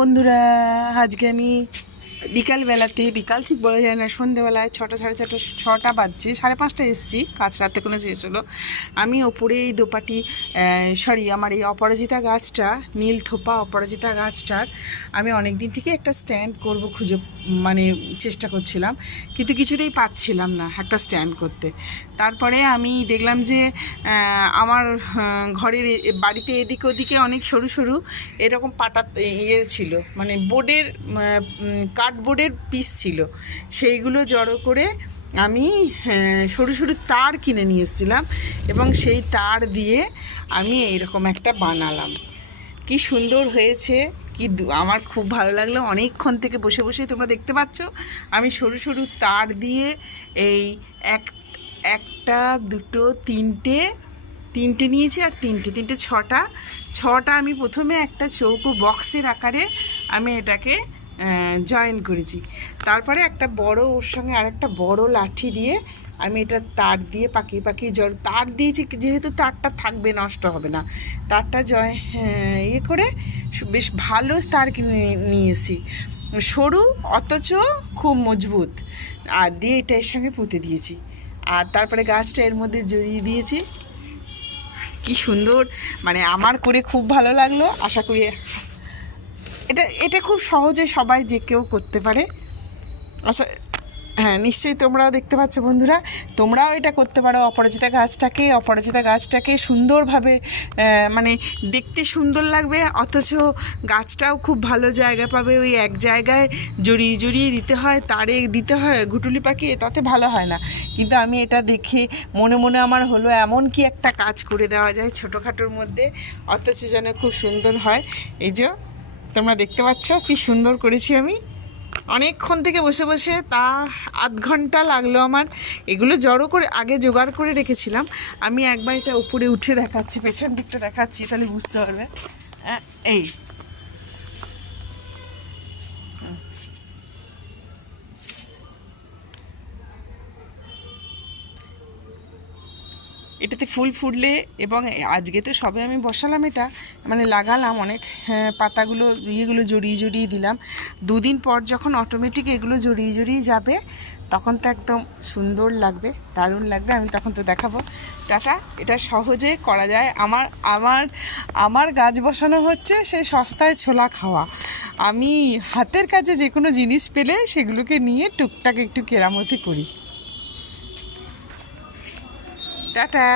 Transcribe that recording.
বন্ধুরা, আজকে আমি বিকালবেলাতে, বিকাল ঠিক বলা যায় না, সন্ধ্যেবেলায় 6টা সাড়ে 6টা বাজছে, 5:30 এসেছি, কাজ রাতে কোনো শেষ হলো। আমি ওপরে এই দোপাটি আমার এই অপরাজিতা গাছটা, নীল থোপা অপরাজিতা গাছটার আমি অনেক দিন থেকে একটা স্ট্যান্ড করব খুঁজে চেষ্টা করছিলাম, কিন্তু কিছুতেই পাচ্ছিলাম না একটা স্ট্যান্ড করতে। তারপরে আমি দেখলাম যে আমার ঘরের বাড়িতে এদিকে ওদিকে অনেক সরু সরু এরকম পাটা ছিল, বোর্ডের কার্ডবোর্ডের পিস ছিল, সেইগুলো জড়ো করে আমি সরু সরু তার কিনে নিয়ে এসেছিলাম এবং সেই তার দিয়ে আমি এইরকম একটা বানালাম। কি সুন্দর হয়েছে, আমার খুব ভালো লাগলো। অনেকক্ষণ থেকে বসে বসে তোমরা দেখতে পাচ্ছ আমি সরু সরু তার দিয়ে এই একটা দুটো তিনটে নিয়েছি, আর তিনটে ছটা আমি প্রথমে একটা চৌকো বক্সের আকারে আমি এটাকে জয়েন করেছি। তারপরে একটা বড় ওর সঙ্গে আর একটা বড় লাঠি দিয়ে আমি এটা তার দিয়ে পাকিয়ে তার দিয়েছি, যেহেতু তারটা থাকবে, নষ্ট হবে না, তারটা করে বেশ ভালো তার কিনে নিয়েছি, সরু অথচ খুব মজবুত, আর দিয়ে এটা এর সঙ্গে পুঁতে দিয়েছি। আর তারপরে গাছটা এর মধ্যে জড়িয়ে দিয়েছি। কি সুন্দর, আমার করে খুব ভালো লাগলো। আশা করি এটা খুব সহজে সবাই যে কেউ করতে পারে। আচ্ছা, হ্যাঁ, নিশ্চয়ই তোমরাও দেখতে পাচ্ছ বন্ধুরা, তোমরাও এটা করতে পারো। অপরাজিতা গাছটাকে সুন্দরভাবে দেখতে সুন্দর লাগবে, অথচ গাছটাও খুব ভালো জায়গা পাবে। ওই এক জায়গায় জড়িয়ে দিতে হয়, তারে দিতে হয় ঘুটুলি পাকিয়ে, তাতে ভালো হয় না। কিন্তু আমি এটা দেখে মনে আমার হলো এমন কি একটা কাজ করে দেওয়া যায় ছোটোখাটোর মধ্যে, অথচ যেন খুব সুন্দর হয়। এই যে তোমরা দেখতে পাচ্ছ কি সুন্দর করেছি আমি। অনেকক্ষণ থেকে বসে বসে আধ ঘন্টা লাগলো আমার। এগুলো জোগাড় করে রেখেছিলাম। আমি একবার এটা উপরে উঠে দেখাচ্ছি, পেছন দিকটা দেখাচ্ছি, তাহলে বুঝতে পারবে। এই এটাতে ফুল ফুটলে, এবং আজকে তো সবে আমি বসালাম, এটা লাগালাম, অনেক পাতাগুলো ইয়েগুলো জড়িয়ে দিলাম। 2 দিন পর যখন অটোমেটিক এগুলো জড়িয়ে যাবে, তখন তো একদম সুন্দর লাগবে, দারুণ লাগবে। আমি তখন তো দেখাবো। এটা সহজে করা যায়। আমার গাছ বসানো হচ্ছে সেই সস্তায় ছোলা খাওয়া। আমি হাতের কাছে যে কোনো জিনিস পেলে সেগুলোকে নিয়ে টুকটাক একটু কেরামতি করি। টাটা।